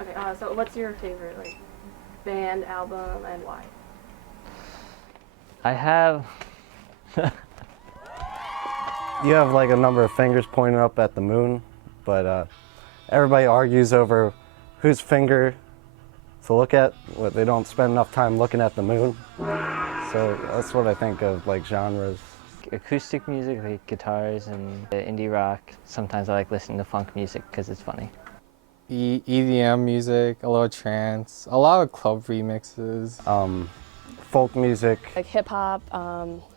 Okay, so what's your favorite like band, album, and why? I have. You have like a number of fingers pointing up at the moon, but everybody argues over whose finger to look at. What they don't spend enough time looking at the moon. So that's what I think of like genres. Acoustic music, like guitars and indie rock. Sometimes I like listening to funk music because it's funny. EDM music, a little trance, a lot of club remixes. Folk music. Like hip hop,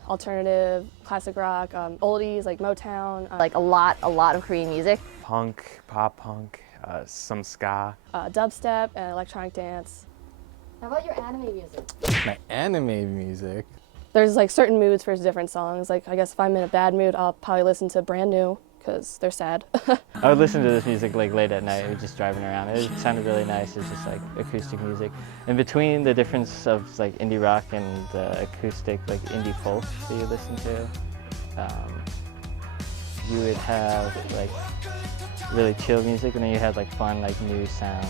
alternative, classic rock, oldies like Motown. Like a lot of Korean music. Punk, pop punk, some ska. Dubstep and electronic dance. How about your anime music? My anime music. There's like certain moods for different songs. Like I guess if I'm in a bad mood, I'll probably listen to Brand New because they're sad. I would listen to this music like late at night, just driving around. It sounded really nice. It's just like acoustic music. In between the difference of like indie rock and acoustic, like indie folk that you listen to, you would have like really chill music, and then you have like fun, like new sounds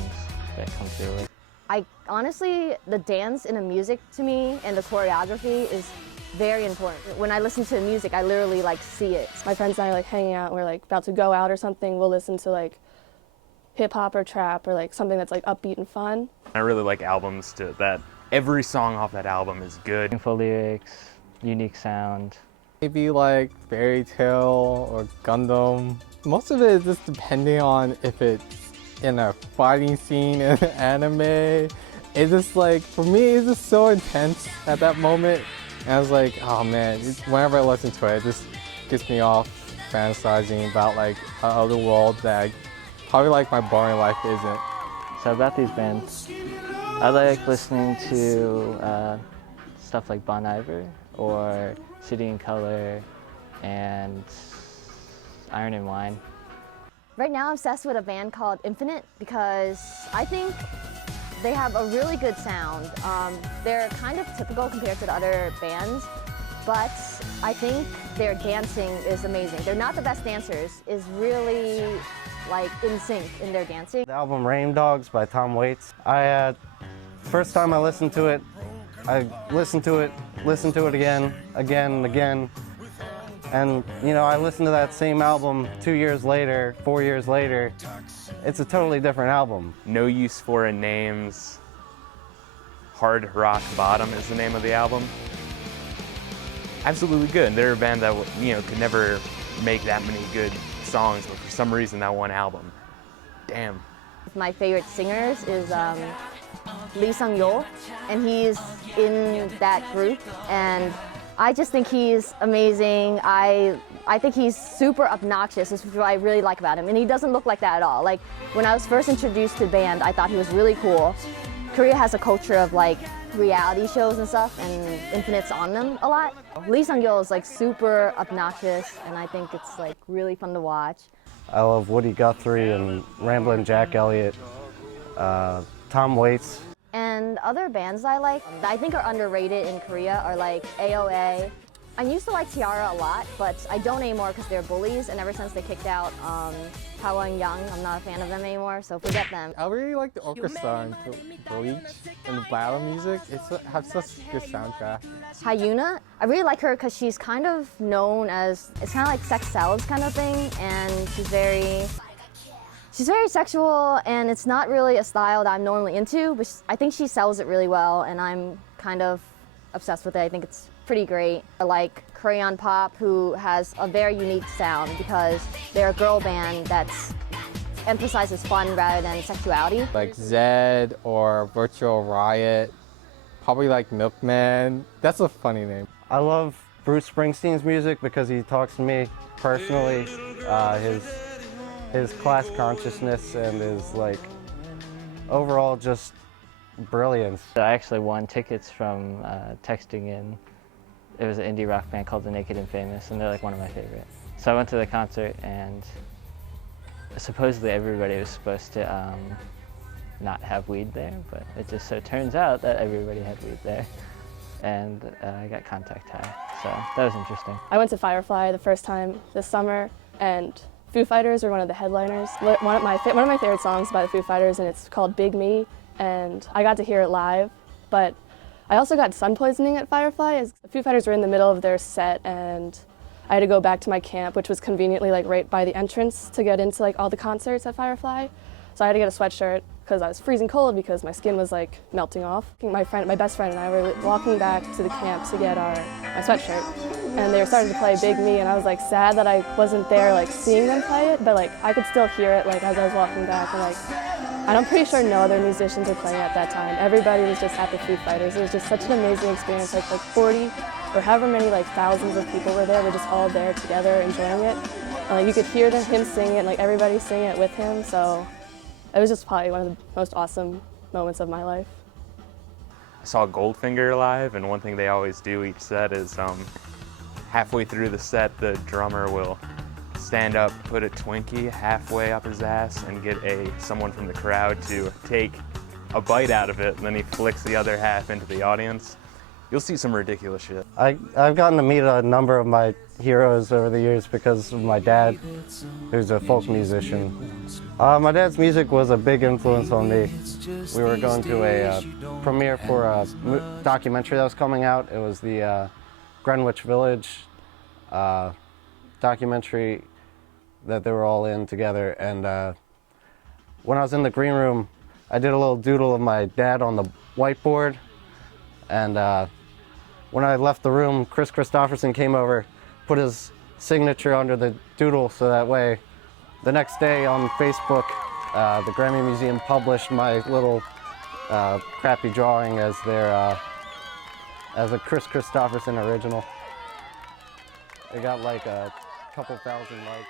that come through. I honestly, the dance in the music to me and the choreography is very important. When I listen to music, I literally like see it. My friends and I are like hanging out, we're like about to go out or something, we'll listen to like hip hop or trap or like something that's like upbeat and fun. I really like albums that every song off that album is good. Meaningful lyrics, unique sound. Maybe like Fairy Tale or Gundam. Most of it is just depending on if it's in a fighting scene in an anime. It's just like, for me, it's just so intense at that moment. And I was like, oh man, whenever I listen to it, it just gets me off fantasizing about like other world that probably like my boring life isn't. So about these bands, I like listening to stuff like Bon Iver or City in Color and Iron and Wine. Right now I'm obsessed with a band called Infinite because I think they have a really good sound. They're kind of typical compared to the other bands, but I think their dancing is amazing. They're not the best dancers, is really like in sync in their dancing. The album Rain Dogs by Tom Waits. First time I listened to it, I listened to it again and again. And, you know, I listened to that same album 2 years later, 4 years later. It's a totally different album. No Use for a Name's Hard Rock Bottom is the name of the album. Absolutely good. They're a band that, you know, could never make that many good songs, but for some reason that one album, damn. My favorite singers is Lee Sung-yeol, and he's in that group, and I just think he's amazing. I think he's super obnoxious, is what I really like about him. And he doesn't look like that at all. Like, when I was first introduced to the band, I thought he was really cool. Korea has a culture of like reality shows and stuff, and Infinite's on them a lot. Lee Sung-yeol is like super obnoxious, and I think it's like really fun to watch. I love Woody Guthrie and Ramblin' Jack Elliott, Tom Waits. And other bands I like, that I think are underrated in Korea, are like AOA. I used to like Tiara a lot, but I don't anymore because they're bullies, and ever since they kicked out Hwang Young, I'm not a fan of them anymore, so forget them. I really like the orchestra and Bleach and the battle music. It has such a good soundtrack. Hyuna, I really like her because she's kind of known as, it's kind of like sex salads kind of thing, and she's very sexual, and it's not really a style that I'm normally into, but I think she sells it really well, and I'm kind of obsessed with it. I think it's pretty great. I like Korean pop, who has a very unique sound because they're a girl band that emphasizes fun rather than sexuality. Like Zed or Virtual Riot, probably like Milkman. That's a funny name. I love Bruce Springsteen's music because he talks to me personally. His class consciousness and his like overall just brilliance. I actually won tickets from texting in. It was an indie rock band called The Naked and Famous, and they're like one of my favorite. So I went to the concert, and supposedly everybody was supposed to not have weed there, but it just so turns out that everybody had weed there. And I got contact high, so that was interesting. I went to Firefly the first time this summer, and Foo Fighters are one of the headliners. One of my favorite songs by the Foo Fighters, and it's called Big Me, and I got to hear it live, but I also got sun poisoning at Firefly. As the Foo Fighters were in the middle of their set, and I had to go back to my camp, which was conveniently like right by the entrance to get into like all the concerts at Firefly. So I had to get a sweatshirt because I was freezing cold because my skin was like melting off. My best friend and I were walking back to the camp to get my sweatshirt, and they were starting to play Big Me, and I was like sad that I wasn't there like seeing them play it, but like I could still hear it like as I was walking back, and like, and I'm pretty sure no other musicians were playing at that time. Everybody was just at the Foo Fighters. It was just such an amazing experience. Like 40 or however many like thousands of people were there. We're just all there together enjoying it. And, like you could hear him sing it, and, like everybody sing it with him. So it was just probably one of the most awesome moments of my life. I saw Goldfinger live, and one thing they always do each set is halfway through the set, the drummer will stand up, put a Twinkie halfway up his ass, and get someone from the crowd to take a bite out of it, and then he flicks the other half into the audience. You'll see some ridiculous shit. I've gotten to meet a number of my heroes over the years because of my dad, who's a folk musician. My dad's music was a big influence on me. We were going to a premiere for a documentary that was coming out. It was the Greenwich Village documentary that they were all in together. And when I was in the green room, I did a little doodle of my dad on the whiteboard. And when I left the room, Chris Christopherson came over, put his signature under the doodle, so that way the next day on Facebook, the Grammy Museum published my little crappy drawing as a Chris Christopherson original. It got like a couple thousand likes.